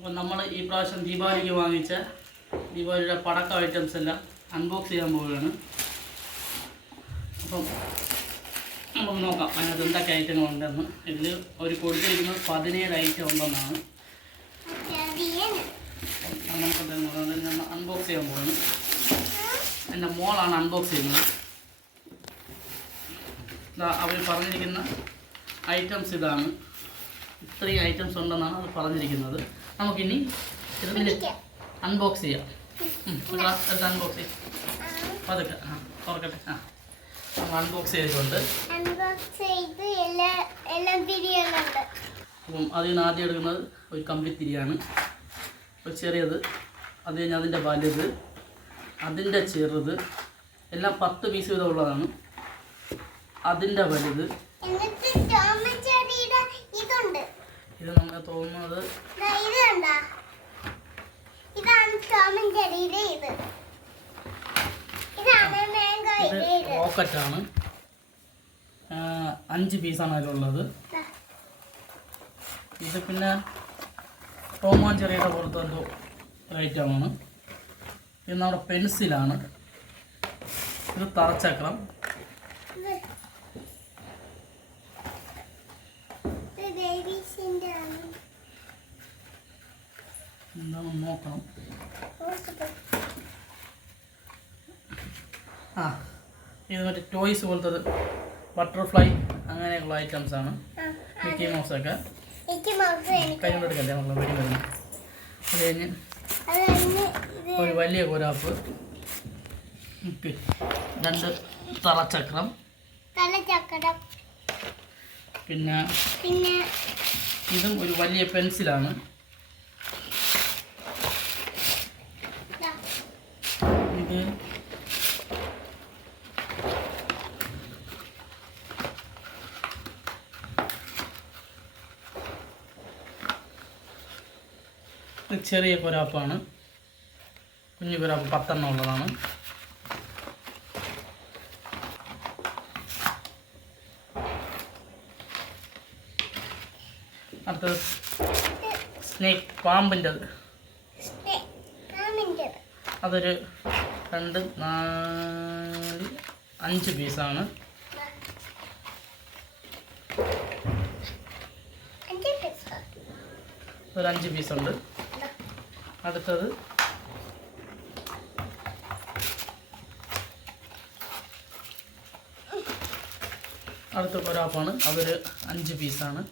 അപ്പം നമ്മൾ ഈ പ്രാവശ്യം ദീപാവലിക്ക് വാങ്ങിച്ച ദീപാവലിയുടെ പടക്ക ഐറ്റംസ് എല്ലാം അൺബോക്സ് ചെയ്യാൻ പോവുകയാണ്. അപ്പം നമുക്ക് നോക്കാം അതിനകത്ത് എന്തൊക്കെ ഐറ്റങ്ങൾ ഉണ്ടെന്ന്. ഇതിൽ അവർ കൊടുത്തിരിക്കുന്നത് 17 ഐറ്റം ഉണ്ടെന്നാണ്. നമുക്ക് അൺബോക്സ് ചെയ്യാൻ പോകുന്നത്. എൻ്റെ മോളാണ് അൺബോക്സ് ചെയ്യുന്നത്. അവർ പറഞ്ഞിരിക്കുന്ന ഐറ്റംസ് ഇതാണ്. ഇത്രയും ഐറ്റംസ് ഉണ്ടെന്നാണ് അത് പറഞ്ഞിരിക്കുന്നത്. നമുക്കിനി ഇതിൽ അൺബോക്സ് ചെയ്യാം. എടുത്ത് അൺബോക്സ് ചെയ്യാം. അതൊക്കെ തുറക്കട്ടെ. നമ്മൾ അൺബോക്സ് ചെയ്തിട്ടുണ്ട്. അപ്പം അതിൽ നിന്ന് ആദ്യം എടുക്കുന്നത് ഒരു കമ്പി തിരിയാണ്. ഒരു ചെറിയത്, അത് കഴിഞ്ഞ് അതിൻ്റെ വലുത്, അതിൻ്റെ ചെറുത്, എല്ലാം 10 പീസ് വീതം ഉള്ളതാണ്. അതിൻ്റെ വലുത്, ഇത് നമ്മൾ തോന്നുന്നത് റോക്കറ്റാണ്. 5 പീസാണ് അതിലുള്ളത്. ഇത് പിന്നെ ടോം ആൻഡ് ജെറിയുടെ പുറത്ത് എന്തോ ഐറ്റമാണ്. ഇത് നമ്മുടെ പെൻസിലാണ്. ഇത് തറച്ചക്രം. എന്താണെന്ന് നോക്കണം. ഇത് മറ്റേ ടോയ്സ് പോലത്തത്, ബട്ടർഫ്ലൈ അങ്ങനെയൊക്കെയുള്ള ഐറ്റംസാണ്. മിക്കി മൗസൊക്കെ കൈകൊണ്ടെടുക്കല്ലേ നമ്മൾ വെടി വരുന്നത്. അത് കഴിഞ്ഞ് ഒരു വലിയ കുരാപ്പ്, 2 തറച്ചക്രം, പിന്നെ ഇതും ഒരു വലിയ പെൻസിലാണ്. ഇത് ചെറിയ കുരാപ്പാണ്. കുഞ്ഞു കുരാപ്പ് 10 എണ്ണം ഉള്ളതാണ്. അടുത്തത് സ്നേക്ക്, പാമ്പിൻ്റെത്. അതൊരു 2, 4, 5 പീസാണ്. ഒരു 5 പീസുണ്ട്. അടുത്തത് അടുത്ത കുരാപ്പാണ്. അതൊരു 5 പീസാണ്.